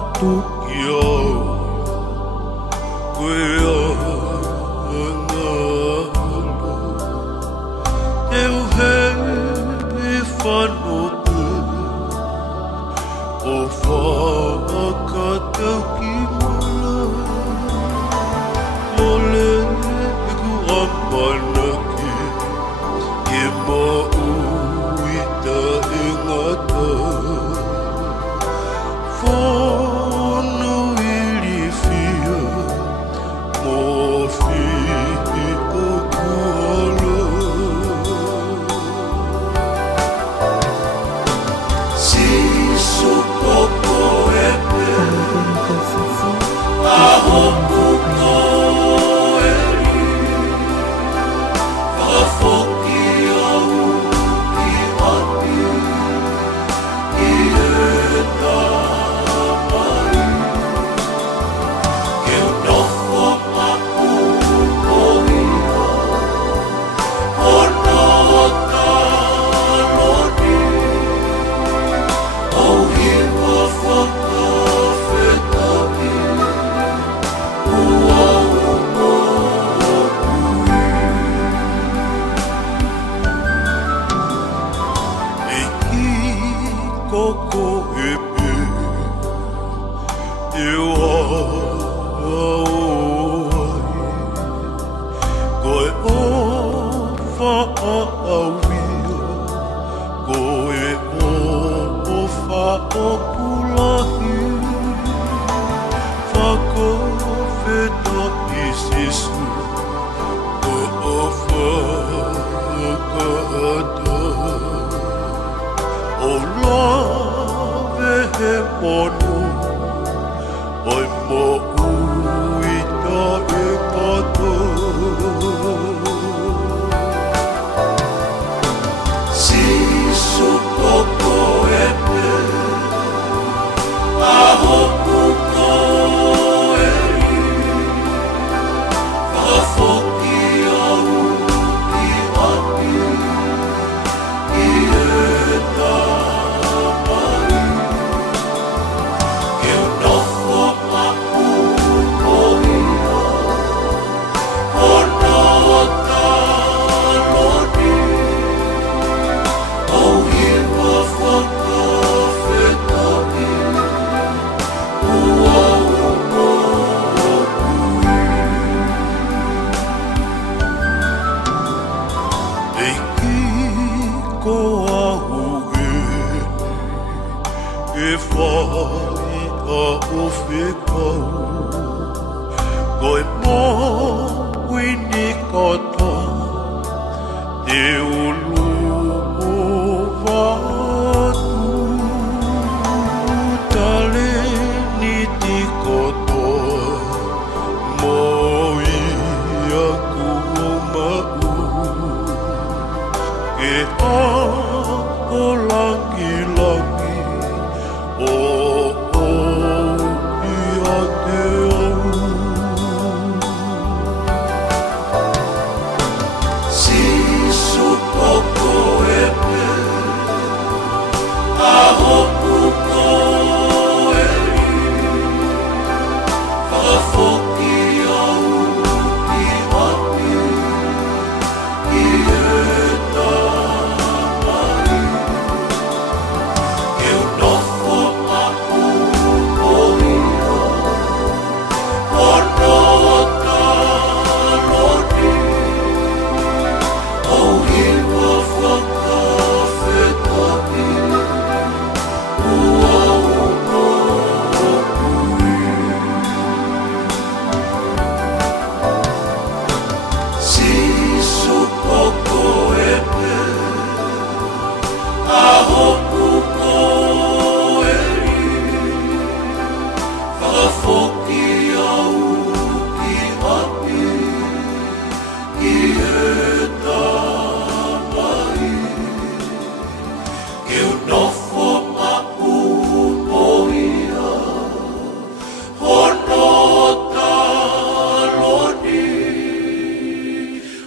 tu yo quê ngalo teu he whanu o whaka tau ki mala mole ku apana ki e mo uita e ngata whanu iri fia mo fi o kuala koko e pe e koe o whaawia koe o whaopulahi whakawheta i sisu ko o whakaata o lave he mono oi mo uita e kato sisu koko e pe aho kuko e ri whafoki au i api i e ta ko ahu e whai a o whekau koe mō wini kata te ulu o watu tale ni ti kotoa mō i aku o mau e a o langi langi o i a te au sisu koko e pe aho kuko e ri whafoki au i api i e ta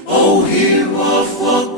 Oh, he will